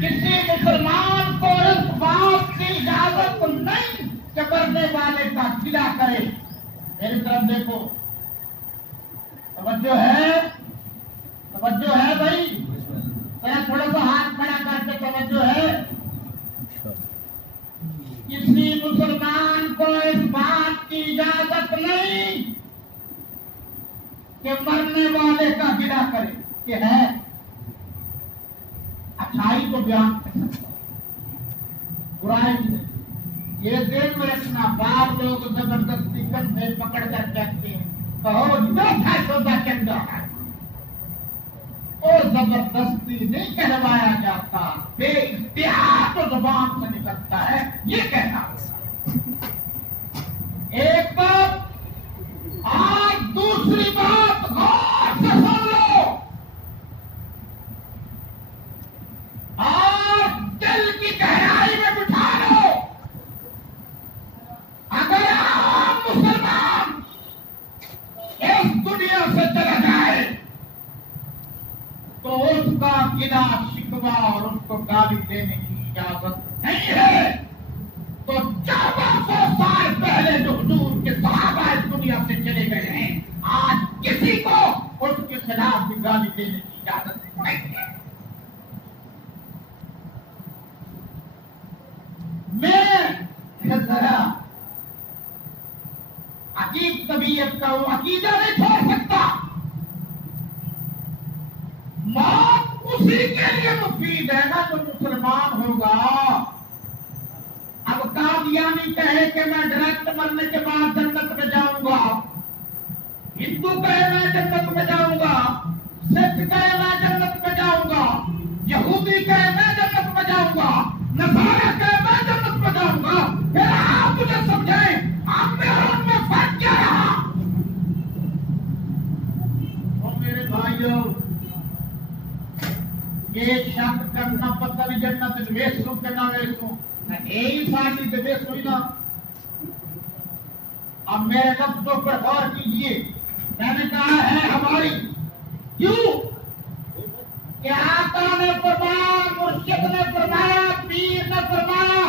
کسی مسلمان کو اس بات کی اجازت نہیں کہ مرنے والے کا گلا کرے. میری طرف دیکھو, توجہ ہے بھائی, تھوڑا سا ہاتھ کھڑا کر کے توجہ ہے. کسی مسلمان کو اس بات کی اجازت نہیں کہ مرنے والے کا گلا کرے. کہ ہے اچھائی کو بیان کر سکتا, برائی نہیں. یہ دل میں رکھنا, بعض لوگ زبردستی کندھے پکڑ کر کہتے ہیں کہو میٹھا سودا کے اندر ہے. اور زبردستی نہیں کہلوایا جاتا, بے اختیار تو زبان سے نکلتا ہے یہ کہنا. ایک بات, آج دوسری بات غور سے سن لو. آج دل کی گہرائی میں بٹھا لو, اگر عام مسلمان اس دنیا سے چلا جائے تو اس کا گلا شکوہ اور اس کو گالی دینے کی اجازت نہیں ہے. تو 1400 سال پہلے جو حضور کے صحابہ اس دنیا سے چلے گئے ہیں, آج کسی کو اس کے خلاف بھی گالی دینے کی اجازت نہیں ہے. میں ذرا عجیب طبیعت کا وہ عقیدہ نہیں چھوڑ سکتا. موت اسی کے لیے مفید ہے نا جو مسلمان ہوگا. اب قادیانی کہے کہ میں ڈائریکٹ مرنے کے بعد جنت میں جاؤں گا, ہندو کہے میں جنت میں جاؤں گا, سکھ کہے میں جنت میں جاؤں گا, یہودی کہے میں جنت میں جاؤں گا, نصارا کہے میں جنت میں جاؤں گا. پھر آپ مجھے سمجھائیں آپ میں فرق کیا رہا؟ اور میرے بھائیوں, یہ شک کرنا پتہ نہیں جنت ویسوں کہ نہ ویسوں, یہی ساری دبیس ہوئی نا. اب میرے لفظوں پر غور کیجیے. میں نے کہا ہے ہماری, کیوں کہ آقا نے فرمایا, مرشد نے فرمایا, پیر نے فرمایا,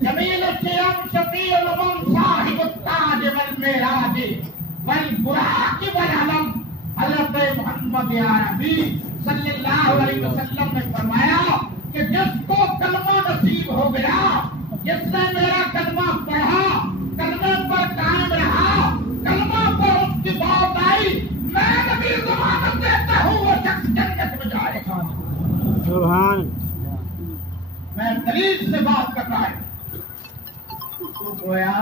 جمیل الشیام شفیع الامم صاحب التاج والمعراج والبراق والعلم حضرت محمد عربی صلی اللہ علیہ وسلم نے فرمایا کہ جس کو کلمہ نصیب ہو گیا, جس نے میرا کلمہ پڑھا, کلمے پر قائم رہا, کلمہ پر اس کی بات آئی, میں نبی ضمانت دیتا ہوں وہ شخص جنت میں جائے گا. سبحان, میں دلیل سے بات کر رہا ہوں. تو گویا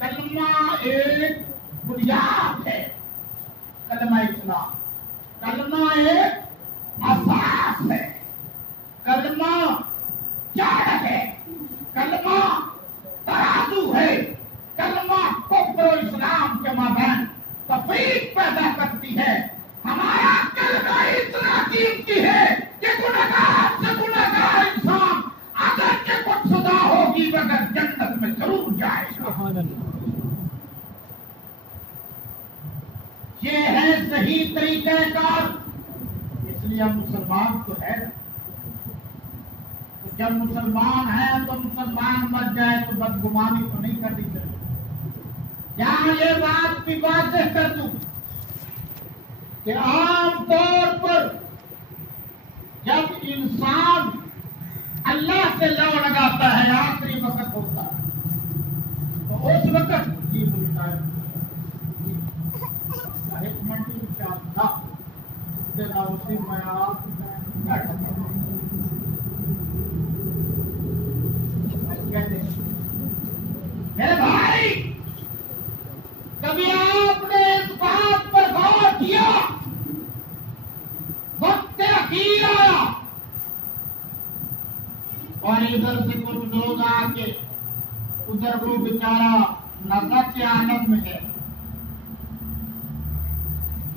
کلمہ ایک بنیاد ہے, کلمہ اسلام, کلمہ ایک اساس ہے, کلمہ جڑ ہے, کلمہ ترازو ہے, کلمہ کفر و اسلام کے مابین تفریق پیدا کرتی ہے. ہمارا کلمہ اتنا قیمتی ہے کہ گنہگار سے گنہگار انسان اگر کہ کچھ سزا ہوگی مگر جنت میں ضرور جائے گا. یہ ہے صحیح طریقہ کار. اس لیے ہم مسلمان تو ہے, جب مسلمان ہے تو مسلمان مر جائے تو بدگمانی تو نہیں کرنی چاہیے. یہاں یہ بات بھی واضح کر دوں کہ عام طور پر جب انسان اللہ سے لو لگاتا ہے, آخری وقت ہوتا ہے, تو اس وقت جی بولتا ہے ایک منٹ کیا تھا اسی میں آپ میرے بھائی, کبھی آپ نے اس بات پر غور کیا, وقت اخیر آیا اور ادھر سے کچھ لوگ آ کے ادھر وہ بیچارہ نزا کے عالم میں ہے,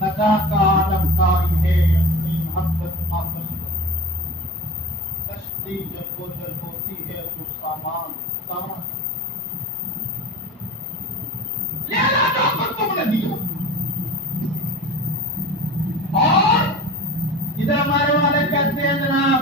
نزا کا عالم کاری ہے, اپنی محبت آپس میں کشتی جب گزر ہوتی ہے تو سامان لینا جو کچھ تم نے دیا. اور ادھر ہمارے والے کہتے ہیں جناب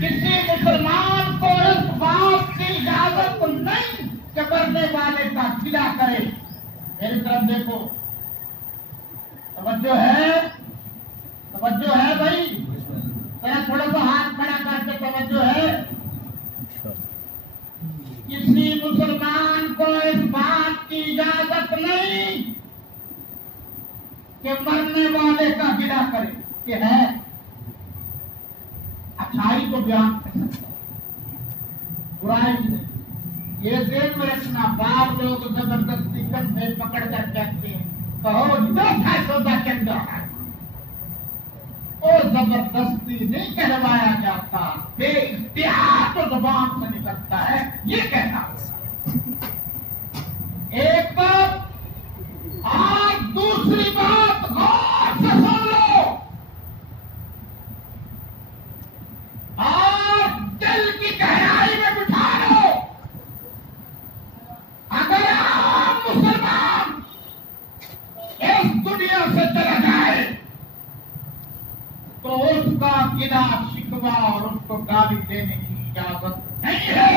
کسی مسلمان کو اس بات کی اجازت نہیں کہ مرنے والے کا گلا کرے. میری طرف دیکھو, توجہ ہے بھائی, ذرا تھوڑا سا ہاتھ کھڑا کر کے توجہ ہے. کسی مسلمان کو اس بات کی اجازت نہیں کہ مرنے والے کا گلا کرے. کہ ہے اچھائی کو بیان کر سکتا, برائی نہیں. یہ ذہن میں رکھنا, باپ لوگ زبردستی کندھے پکڑ کر کہتے ہیں کہو دیکھا سودا کے اندر ہے, اور زبردستی نہیں کہلوایا جاتا, بے اختیار تو زبان سے نکلتا ہے یہ کہنا. ایک بات, آج دوسری بات غور سے سن لو. آج دل کی گہرائی میں بٹھا لو, اگر عام مسلمان اس دنیا سے چلا جائے تو اس کا گلا شکوا اور اس کو گالی دینے کی اجازت نہیں ہے.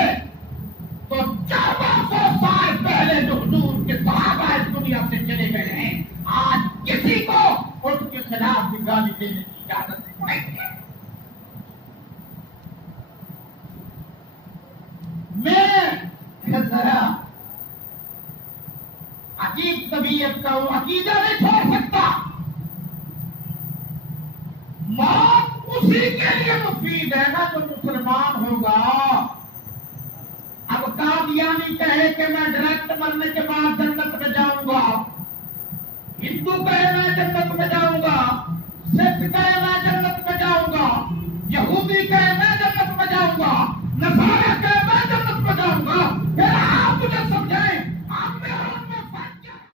تو 1400 سال پہلے جو حضور کے صحابہ اس دنیا سے چلے گئے ہیں, آج کسی کو اس کے خلاف بھی گالی دینے کی اجازت نہیں ہے. میں ذرا عجیب طبیعت کا وہ عقیدہ نہیں چھوڑ سکتا. موت اسی کے لیے مفید ہے نا جو مسلمان ہوگا. اب قادیانی کہے کہ میں ڈائریکٹ مرنے کے بعد جنت میں جاؤں گا, ہندو کہے میں جنت میں جاؤں گا, سکھ کہے میں جنت میں جاؤں گا,